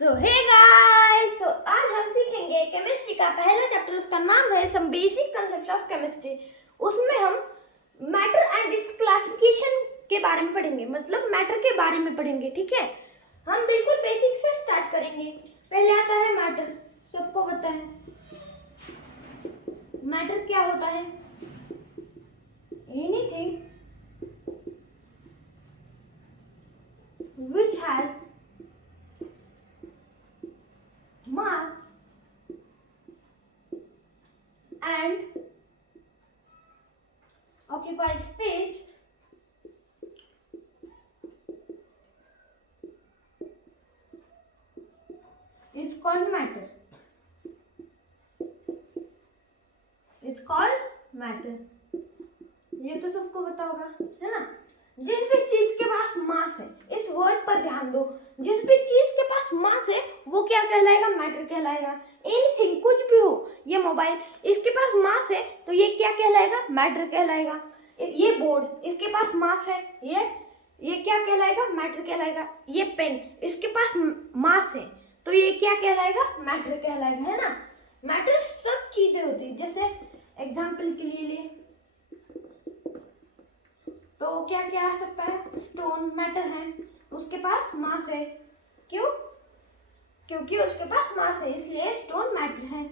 सो hey guys, सो आज हम सीखेंगे केमिस्ट्री का पहला चैप्टर। उसका नाम है some basic concepts of chemistry. उसमें हम मैटर एंड इट्स क्लासिफिकेशन के बारे में पढ़ेंगे, मतलब मैटर के बारे में पढ़ेंगे। ठीक है, हम बिल्कुल बेसिक से स्टार्ट करेंगे। पहले आता है मैटर। सबको पता है मैटर क्या होता है? Anything which has mass and occupies space is called matter. It's called matter. ये तो सबको पता होगा, है ना? जिस भी चीज के पास मास है, इस वर्ड पर ध्यान दो। जिस भी चीज के पास मास है वो क्या कहलाएगा? मैटर कहलाएगा। एनीथिंग, कुछ भी हो, ये मोबाइल, इसके पास मास है तो ये क्या कहलाएगा? मैटर कहलाएगा। ये बोर्ड, इसके पास मास है, ये क्या कहलाएगा? मैटर कहलाएगा। ये पेन, इसके पास मास है तो ये क्या कहलाएगा? मैटर कहलाएगा, है ना? मैटर सब चीजें होती है। जैसे एग्जाम्पल के लिए तो क्या क्या आ सकता है? स्टोन मैटर है, उसके पास मास है। क्यों? क्योंकि उसके पास मास है, इसलिए स्टोन मैटर है।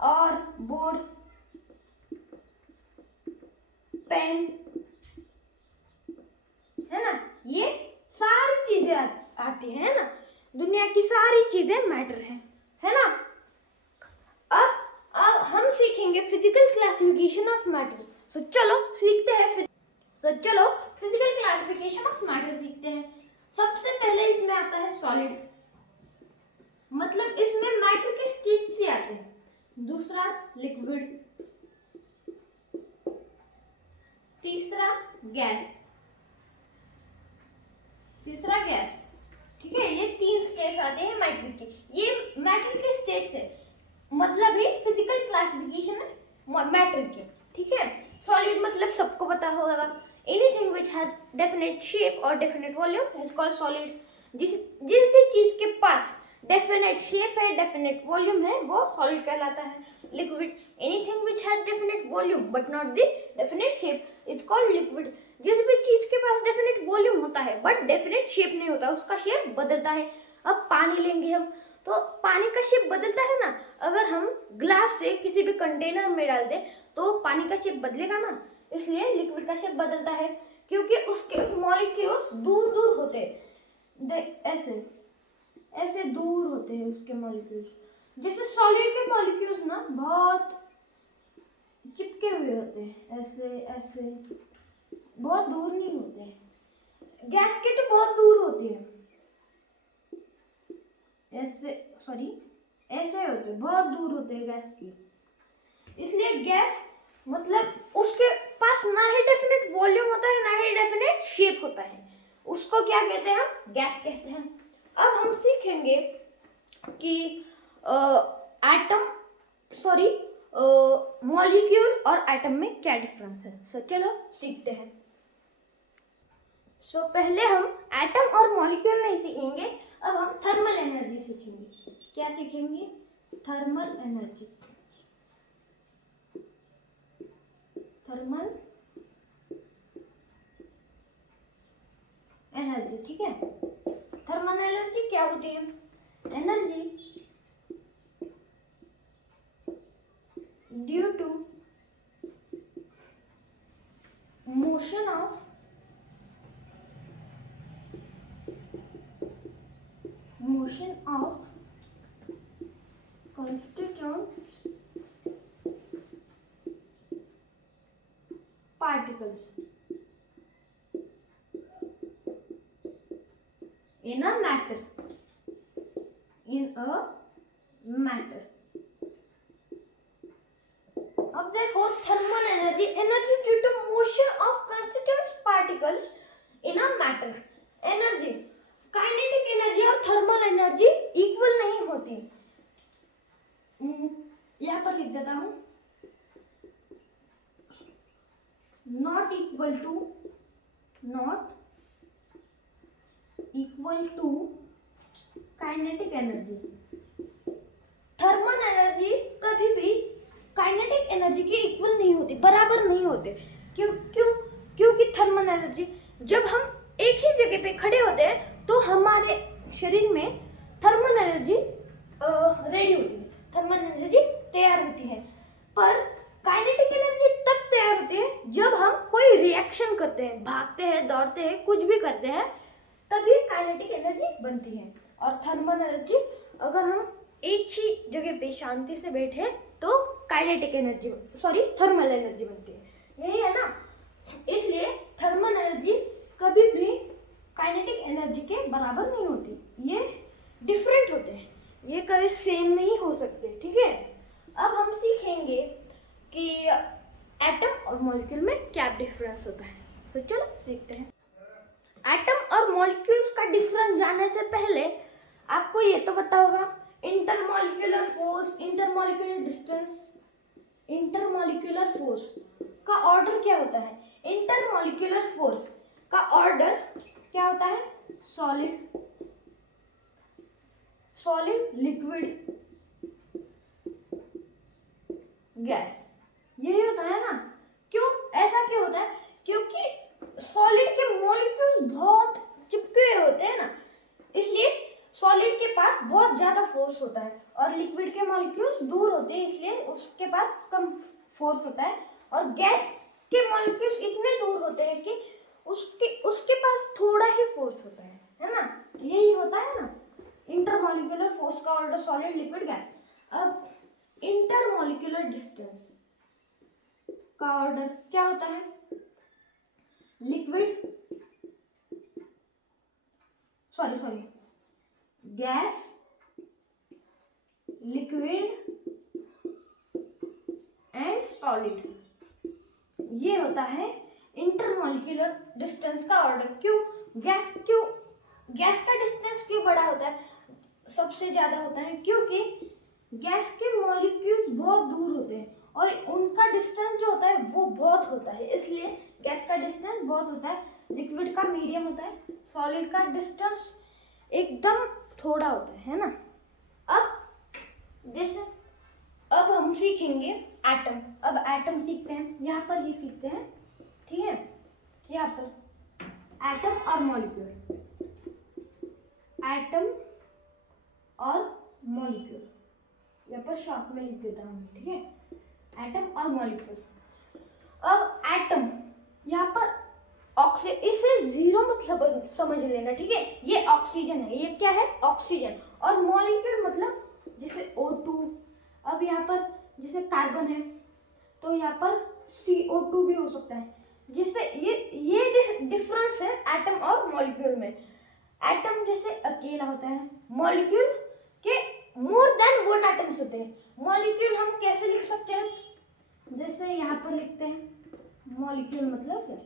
और बोर्ड, पेन, है ना? ये सारी चीजें आती है ना? दुनिया की सारी चीजें मैटर है ना? अब हम सीखेंगे फिजिकल क्लासिफिकेशन ऑफ मैटर। सो चलो सीखते हैं। चलो फिजिकल क्लासिफिकेशन ऑफ मैटर सीखते हैं। सबसे पहले इसमें आता है सॉलिड, मतलब इसमें मैटर के स्टेट से आते हैं। दूसरा लिक्विड, तीसरा गैस, ठीक है? ये तीन स्टेट्स आते हैं मैटर के। ये मैटर के स्टेट्स है, मतलब ही फिजिकल क्लासिफिकेशन है मैटर के। ठीक है, सॉलिड मतलब सबको पता होगा, anything which has definite shape और definite volume is called solid. जिस भी चीज के पास डेफिनेट शेप है, डेफिनेट वॉल्यूम है, वो सॉलिड कहलाता है। Liquid, anything which has definite volume but not the definite shape is called liquid. जिस भी चीज के पास डेफिनेट वॉल्यूम होता है बट डेफिनेट शेप नहीं होता, उसका शेप बदलता है। अब पानी लेंगे हम, तो पानी का शेप बदलता है ना? अगर हम ग्लास से किसी भी कंटेनर में डाल दें तो पानी का शेप बदलेगा ना? इसलिए लिक्विड का शेप बदलता है, क्योंकि उसके मॉलिक्यूल्स दूर दूर होते हैं, ऐसे दूर होते हैं उसके मॉलिक्यूल्स। जैसे सॉलिड के मॉलिक्यूल्स ना बहुत चिपके हुए होते हैं, ऐसे बहुत दूर नहीं होते। गैस के तो बहुत दूर होते हैं, ऐसे होते, बहुत दूर होते हैं गैस की। इसलिए गैस मतलब उसके पास ना ही डेफिनेट वॉल्यूम होता है, ना ही डेफिनेट शेप होता है। उसको क्या कहते हैं? हम गैस कहते हैं। अब हम सीखेंगे कि मॉलिक्यूल और एटम में क्या डिफरेंस है। सो चलो सीखते हैं। पहले हम एटम और मॉलिक्यूल नहीं सीखेंगे, अब हम थर्मल एनर्जी सीखेंगे। क्या सीखेंगे? Thermal energy. ठीक है? थर्मल एनर्जी क्या होती है? Energy due to motion of constituent particles in a matter. Of their whole thermal energy due to motion of constituent particles in a matter. Energy, kinetic energy और thermal energy equal नहीं होती। यहाँ पर लिख देता हूँ, not equal to kinetic energy. Thermal energy कभी भी काइनेटिक एनर्जी के इक्वल नहीं होती, बराबर नहीं होते। क्योंकि थर्मल एनर्जी, जब हम एक ही जगह पे खड़े होते हैं तो हमारे शरीर में थर्मल एनर्जी रेडी होती है, थर्मल एनर्जी तैयार होती है। पर काइनेटिक एनर्जी तब तैयार होती है जब हम कोई रिएक्शन करते हैं, भागते हैं, दौड़ते हैं, कुछ भी करते हैं, तभी काइनेटिक एनर्जी बनती है। और थर्मल एनर्जी, अगर हम एक ही जगह पे शांति से बैठे तो kinetic energy, sorry, thermal energy बनती है। यही है ना, इसलिए थर्मल एनर्जी कभी भी काइनेटिक एनर्जी के बराबर नहीं होती, ये डिफरेंट होते हैं, ये कभी सेम नहीं हो सकते। ठीक है, अब हम सीखेंगे कि एटम और मॉलिक्यूल में क्या डिफरेंस होता है। तो चलो सीखते हैं। एटम और मॉलिक्यूल्स का डिफरेंस जानने से पहले आपको ये तो पता होगा intermolecular force, intermolecular distance. Intermolecular force का ऑर्डर क्या होता है? इंटरमॉलिक्यूलर फोर्स का ऑर्डर क्या होता है? सॉलिड, सॉलिड, लिक्विड, गैस, यही होता है ना। क्यों ऐसा क्यों होता है? क्योंकि सॉलिड के मॉलिक्यूल्स बहुत चिपके हुए होते हैं ना, इसलिए सॉलिड के पास बहुत ज्यादा फोर्स होता है, और लिक्विड के मॉलिक्यूल्स दूर होते हैं, इसलिए उसके पास कम फोर्स होता है। और गैस के मॉलिक्यूल्स इतने दूर होते हैं कि उसके पास थोड़ा ही फोर्स होता है ना। यही होता है ना इंटरमॉलिक्यूलर फोर्स का ऑर्डर, सॉलिड, लिक्विड, गैस। अब इंटरमॉलिक्यूलर डिस्टेंस का ऑर्डर क्या होता है? Liquid, sorry, gas, liquid and solid, ये होता है इंटरमॉलिक्यूलर डिस्टेंस का ऑर्डर। क्यों गैस का डिस्टेंस क्यों बड़ा होता है, सबसे ज्यादा होता है? क्योंकि गैस के मॉलिक्यूल्स बहुत दूर होते हैं और उनका डिस्टेंस जो होता है वो बहुत होता है, इसलिए गैस का डिस्टेंस बहुत होता है। लिक्विड का मीडियम होता है, सॉलिड का डिस्टेंस एकदम थोड़ा होता है ना। अब हम सीखेंगे एटम। अब एटम सीखते हैं, यहाँ पर ही सीखते हैं, ठीक है। यहाँ पर एटम और मॉलिक्यूल, एटम और मॉलिक्यूल, यहाँ पर शॉर्ट में लिख देता हूँ, ठीक है, एटम और मॉलिक्यूल। अब एटम, यहाँ पर इसे जीरो मतलब समझ लेना, ठीक है। ये ऑक्सीजन है, ये क्या है? ऑक्सीजन। और मॉलिक्यूल मतलब जैसे O2, अब यहाँ पर जैसे कार्बन है तो यहाँ पर CO2 भी हो सकता है। जिससे ये डिफरेंस है एटम और मॉलिक्यूल में। एटम जैसे अकेला होता है, मॉलिक्यूल के मोर देन वन एटम्स होते हैं। मॉलिक्यूल हम कैसे लिख सकते हैं? जैसे यहाँ पर लिखते हैं मॉलिक्यूल मतलब क्या?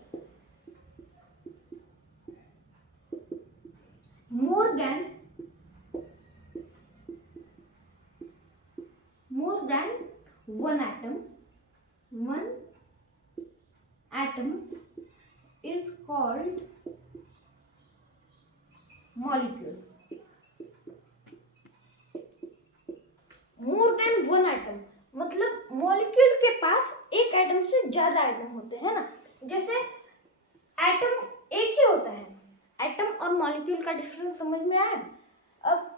more than one atom is called molecule. more than one atom मतलब मॉलिक्यूल के पास एक एटम से ज्यादा एटम होते हैं ना। जैसे एटम एक ही होता है, एटम और मॉलिक्यूल का डिफरेंस समझ में आया। अब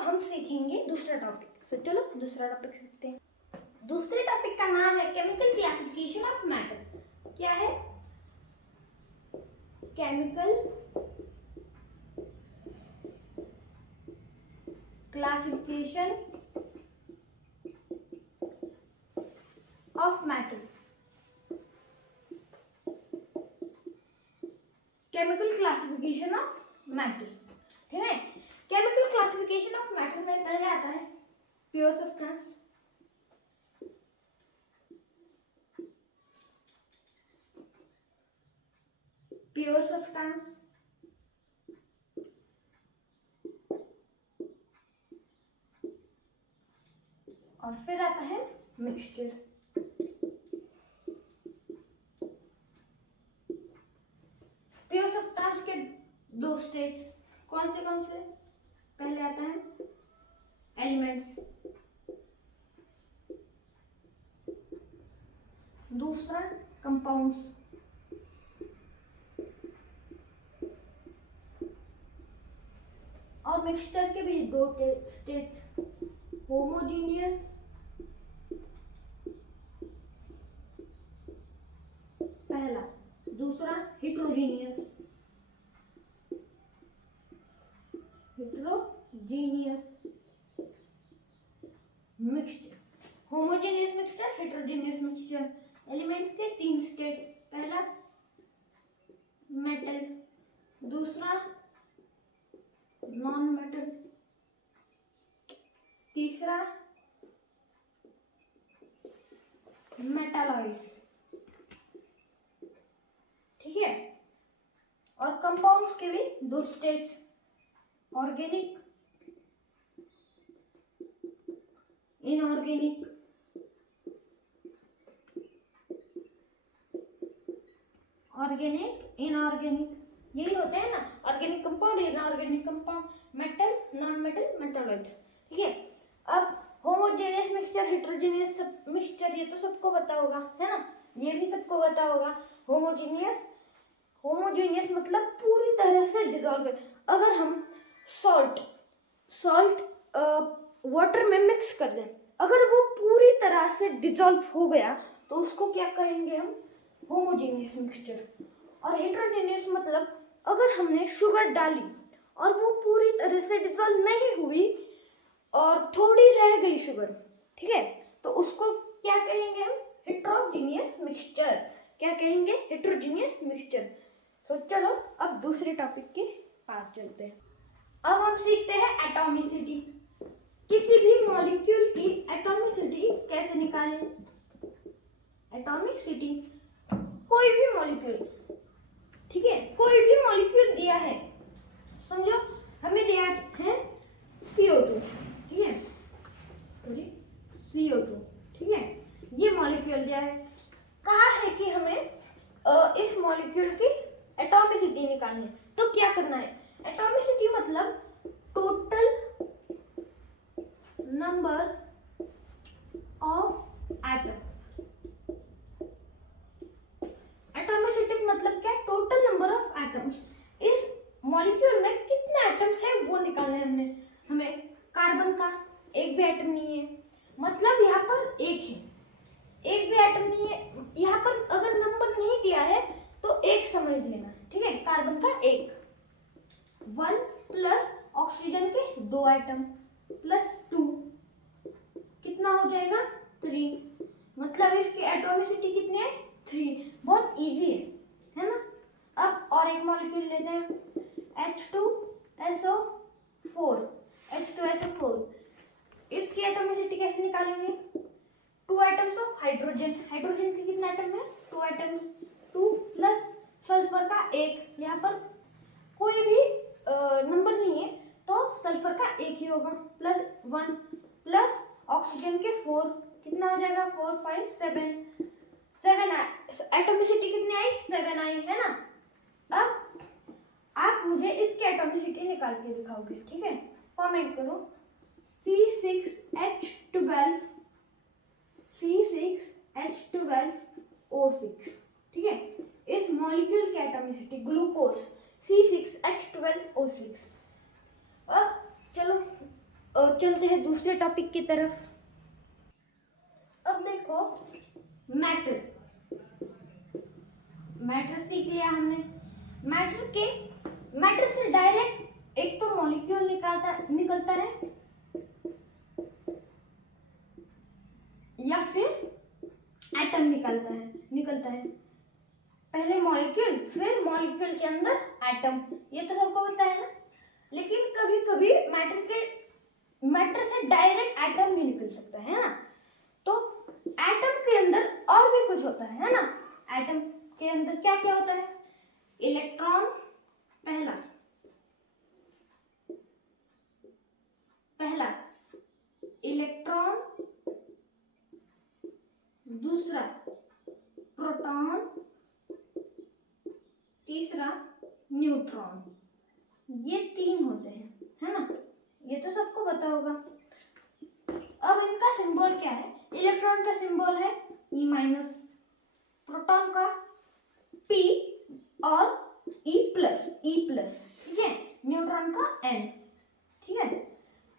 हम सीखेंगे दूसरा टॉपिक। सो चलो दूसरा टॉपिक सीखते हैं। दूसरे टॉपिक का नाम है केमिकल क्लासिफिकेशन ऑफ मैटर। क्या है? Chemical classification of matter. Chemical classification of matter, ठीक है। केमिकल क्लासिफिकेशन ऑफ मैटर में पहले आता है प्योर सब्सटेंस, प्योर सब्सटेंस, और फिर आता है मिक्सचर। प्योर सब्सटेंस के दो स्टेज कौन से? पहले आता है एलिमेंट्स, दूसरा कंपाउंड्स, और मिक्सचर के भी दो स्टेट्स, होमोजीनियस पहला, दूसरा heterogeneous, mixture, homogeneous mixture, heterogeneous mixture. Elements के तीन स्टेट, पहला मेटल, दूसरा नॉन मेटल, तीसरा मेटालॉइड्स। ठीक है, और कंपाउंड्स के भी दो states, organic, inorganic, organic inorganic, यही होते हैं ना, organic compound, inorganic compound, metal, non metal, metalloids. ठीक है, अब होमोजेनियस मिक्सचर, हेट्रोजेनियस मिक्सचर, ये तो सबको पता होगा, है ना, ये भी सबको पता होगा। होमोजेनियस, होमोजेनियस मतलब पूरी तरह से डिसॉल्व है। अगर हम सॉल्ट वाटर में मिक्स कर दें, अगर वो पूरी तरह से डिसॉल्व हो गया तो उसको क्या कहेंगे हम, होमोजेनियस मिक्सचर। और हेट्रोजेनियस मतलब अगर हमने शुगर डाली और वो पूरी तरह से डिसॉल्व नहीं हुई और थोड़ी रह गई शुगर, ठीक है, तो उसको क्या कहेंगे हम, हेट्रोजेनियस मिक्सचर। क्या कहेंगे, हेट्रोजेनियस मिक्सचर। सो चलो अब दूसरे टॉपिक के पास चलते हैं। अब हम सीखते हैं एटॉमिसिटी। किसी भी मॉलिक्यूल की एटॉमिसिटी कैसे निकालें। एटॉमिसिटी, कोई भी मॉलिक्यूल, ठीक है, कोई भी मॉलिक्यूल दिया है, समझो हमें दिया है CO2, ठीक है, सॉरी CO2, ठीक है, ये मॉलिक्यूल दिया है, कहा है कि हमें इस मॉलिक्यूल की एटॉमिसिटी निकालनी है। तो क्या करना है, एटॉमिसिटी मतलब total number of atoms. Atomicity मतलब क्या, टोटल नंबर ऑफ एटम्स। इस मॉलिक्यूल में कितने एटम्स हैं वो निकालना है हमें। कार्बन का एक भी एटम नहीं है, मतलब यहाँ पर एक है, एक भी एटम नहीं है, यहाँ पर अगर नंबर नहीं दिया है तो एक समझ लेना, ठीक है, कार्बन का एक, 1 प्लस ऑक्सीजन के 2 एटम प्लस 2 कितना हो जाएगा 3, मतलब इसकी एटॉमिसिटी कितनी है 3। बहुत इजी है ना। अब और एक मॉलिक्यूल लेते हैं, H2SO4, इसकी एटॉमिसिटी कैसे निकालेंगे, 2 एटम्स ऑफ हाइड्रोजन, हाइड्रोजन के कितने एटम है 2 एटम्स, 2 प्लस सल्फर का 1, यहाँ पर कोई भी नंबर नहीं है तो सल्फर का 1 ही होगा, प्लस 1 प्लस ऑक्सीजन के 4, कितना हो जाएगा 4 5 7 एटॉमिसिटी कितनी आई 7 आई, है ना। अब आप मुझे इसकी एटॉमिसिटी निकाल के दिखाओगे, ठीक है, कमेंट करो। C6H12O6, ठीक है, इस मॉलिक्यूल की एटॉमिसिटी ग्लूकोज C6H12O6। अब चलो चलते हैं दूसरे टॉपिक की तरफ। अब देखो मैटर, मैटर सीख लिया हमने। मैटर से डायरेक्ट एक तो मॉलिक्यूल निकलता है या फिर एटम निकलता है। पहले मॉलिक्यूल, फिर मॉलिक्यूल के अंदर एटम, ये तो सबको पता है ना। लेकिन कभी कभी मैटर से डायरेक्ट एटम भी निकल सकता है ना। तो एटम के अंदर और भी कुछ होता है ना। एटम के अंदर क्या क्या होता है, इलेक्ट्रॉन पहला इलेक्ट्रॉन, दूसरा प्रोटॉन, तीसरा न्यूट्रॉन, ये 3 होते हैं, है ना, ये तो सबको पता होगा। सिंबल क्या है? इलेक्ट्रॉन का सिंबल है E माइनस, प्रोटॉन का P और E प्लस, ठीक है। न्यूट्रॉन का N, ठीक है।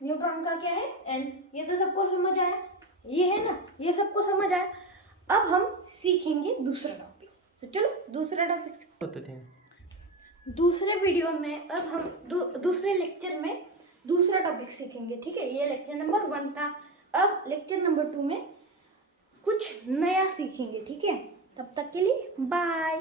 न्यूट्रॉन का क्या है? N। ये तो सबको समझ आया, ये है ना, ये सबको समझ आया। अब हम सीखेंगे दूसरा टॉपिक। तो चलो दूसरा टॉपिक होते थे। दूसरे वीडियो में अब हम दूसरे लेक्चर में दूसरा टॉपिक सीखेंगे, ठीक है। ये लेक्चर नंबर 1 था। अब लेक्चर नंबर 2 में कुछ नया सीखेंगे, ठीक है। तब तक के लिए बाय।